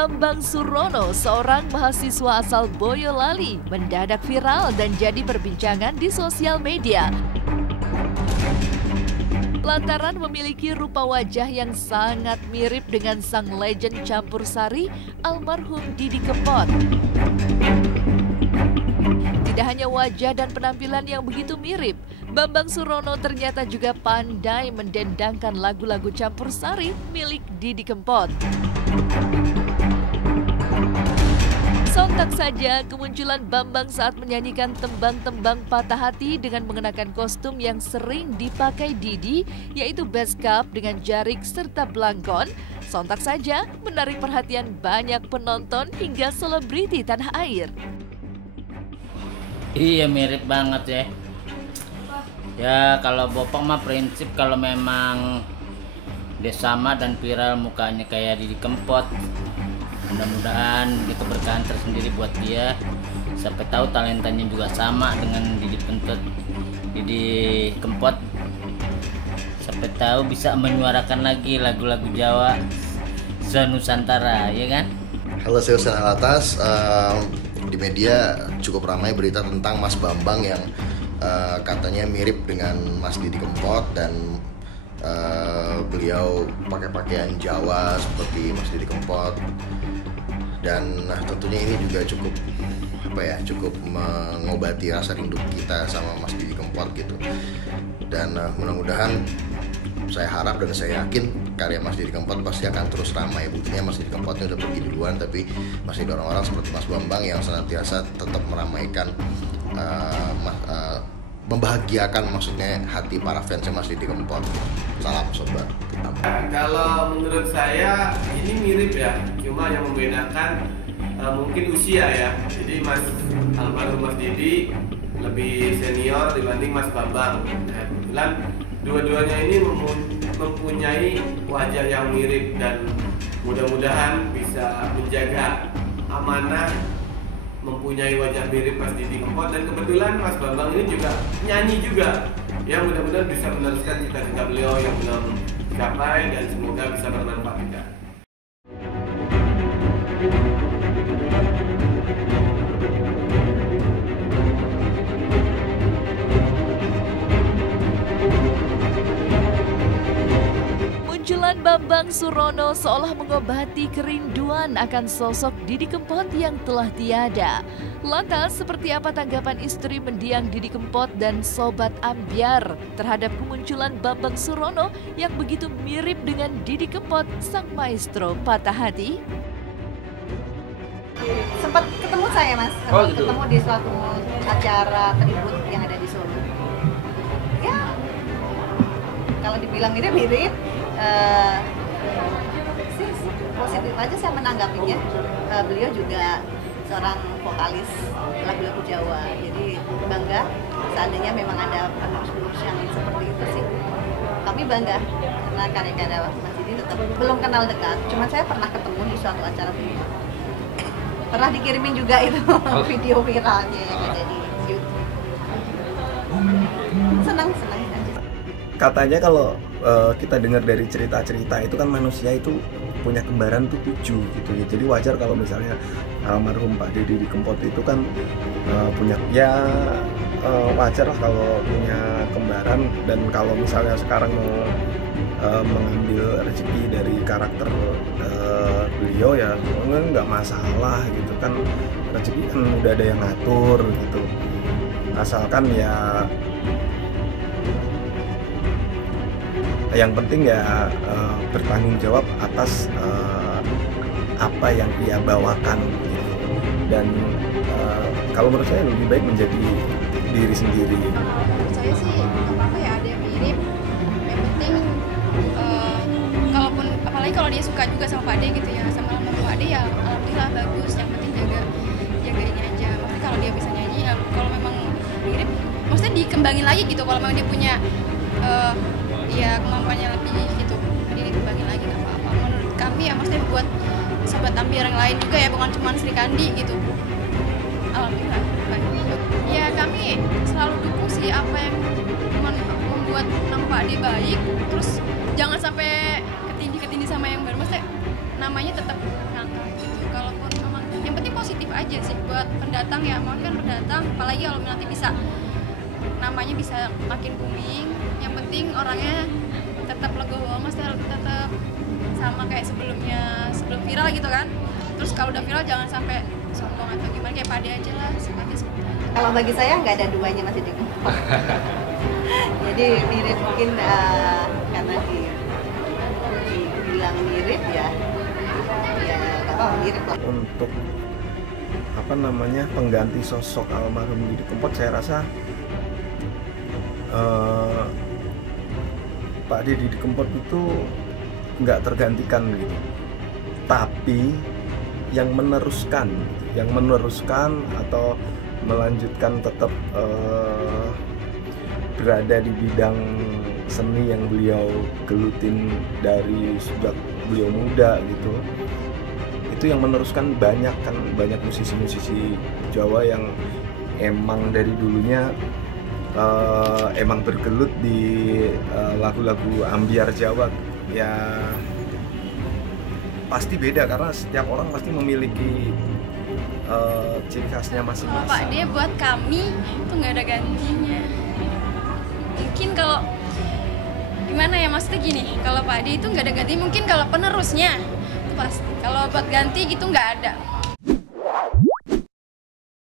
Bambang Surono, seorang mahasiswa asal Boyolali, mendadak viral dan jadi perbincangan di sosial media. Lantaran memiliki rupa wajah yang sangat mirip dengan sang legend campur sari almarhum Didi Kempot. Tidak hanya wajah dan penampilan yang begitu mirip, Bambang Surono ternyata juga pandai mendendangkan lagu-lagu campur sari milik Didi Kempot. Sontak saja kemunculan Bambang saat menyanyikan tembang-tembang patah hati dengan mengenakan kostum yang sering dipakai Didi, yaitu base cap dengan jarik serta belangkon. Sontak saja menarik perhatian banyak penonton hingga selebriti tanah air. Iya, mirip banget ya. Ya kalau Bopong mah prinsip kalau memang dia sama dan viral mukanya kayak Didi Kempot, mudah-mudahan itu keberkahan tersendiri buat dia. Sampai tahu talentanya juga sama dengan Didi Kempot. Sampai tahu bisa menyuarakan lagi lagu-lagu Jawa se-Nusantara, ya kan? Halo, saya Husain Alatas. Di media cukup ramai berita tentang Mas Bambang yang katanya mirip dengan Mas Didi Kempot dan beliau pakai pakaian Jawa seperti Mas Didi Kempot. Dan tentunya ini juga cukup mengobati rasa rindu kita sama Mas Didi Kempot gitu. Dan mudah-mudahan saya harap dan saya yakin karya Mas Didi Kempot pasti akan terus ramai. Buktinya Mas Didi Kempotnya udah pergi duluan, tapi masih ada orang-orang seperti Mas Bambang yang senantiasa tetap meramaikan, membahagiakan maksudnya hati para fansnya Mas Didi Kempot. Salam sobat. Kalau menurut saya ini mirip ya, cuma yang membedakan mungkin usia ya. Jadi almarhum Mas Didi lebih senior dibanding Mas Bambang. Kebetulan dua-duanya ini mempunyai wajah yang mirip dan mudah-mudahan bisa menjaga amanah mempunyai wajah mirip Mas Didi Kempot. Dan kebetulan Mas Bambang ini juga nyanyi juga ya, mudah-mudahan bisa meneruskan cita-cita beliau yang belum capai dan semoga bisa bermanfaat juga. Munculan Bambang Surono seolah mengobati kerinduan akan sosok Didi Kempot yang telah tiada. Lantas, seperti apa tanggapan istri mendiang Didi Kempot dan Sobat Ambyar terhadap kemunculan Bambang Surono yang begitu mirip dengan Didi Kempot, sang maestro patah hati? Sempat ketemu saya, Mas. Gitu. Ketemu di suatu acara tribut yang ada di Solo. Ya, kalau dibilang mirip, positif aja saya menanggapinya. Beliau juga seorang vokalis lagu-lagu Jawa, jadi bangga seandainya memang ada penerus yang seperti itu sih. Kami bangga karena karya-karya Mas Didi tetap belum kenal dekat, cuma saya pernah ketemu di suatu acara video. Pernah dikirimin juga itu video viralnya yang ada di YouTube. Senang aja. Katanya kalau kita dengar dari cerita-cerita itu kan manusia itu punya kembaran tuh 7 gitu ya. Jadi wajar kalau misalnya almarhum Pak Didi Kempot itu kan punya wajar lah kalau punya kembaran. Dan kalau misalnya sekarang mau mengambil rezeki dari karakter beliau ya nggak masalah gitu kan, rezeki kan udah ada yang ngatur gitu, asalkan ya yang penting ya bertanggung jawab atas apa yang ia bawakan gitu. Dan kalau menurut saya lebih baik menjadi diri sendiri. Menurut saya sih nggak apa-apa ya, ada yang mirip. Yang penting kalaupun apalagi kalau dia suka juga sama Pak Ade gitu ya, sama Pak Ade ya alhamdulillah bagus. Yang penting jagainnya aja. Maksudnya kalau dia bisa nyanyi ya, kalau memang mirip maksudnya dikembangin lagi gitu. Kalau memang dia punya ya kemampuannya lebih gitu, jadi dikembangin lagi nggak apa-apa. Menurut kami ya, maksudnya buat Sobat Ambyar yang lain juga ya, bukan cuma Sri Kandi gitu. Alhamdulillah baik. Ya kami selalu dukung sih apa yang membuat nama Pak Ade baik, terus jangan sampai ketindih sama yang baru, maksudnya namanya tetap ngangkat gitu. aja sih buat pendatang ya, mau kan pendatang apalagi kalau nanti bisa namanya bisa makin booming. Yang penting orangnya tetap legowo, maksudnya tetap sama kayak sebelum viral gitu kan. Terus kalau udah viral jangan sampai sombong atau gimana, kayak Pade aja lah, seperti seperti itu. Kalau bagi saya nggak ada duanya Mas Didi Kempot. Jadi mirip mungkin karena dibilang mirip ya nggak tahu, mirip lah. Untuk apa namanya pengganti sosok almarhum Didi Kempot, saya rasa Pak Didi Kempot itu nggak tergantikan gitu, tapi yang meneruskan atau melanjutkan tetap berada di bidang seni yang beliau gelutin dari sejak beliau muda gitu. Itu yang meneruskan banyak musisi-musisi Jawa yang emang dari dulunya emang bergelut di lagu-lagu ambyar Jawa ya. Pasti beda karena setiap orang pasti memiliki ciri khasnya masing-masing. Pak De buat kami itu nggak ada gantinya. Mungkin kalau gimana ya, maksudnya gini, kalau Pak De itu nggak ada ganti, mungkin kalau penerusnya itu pasti. Kalau buat ganti gitu nggak ada.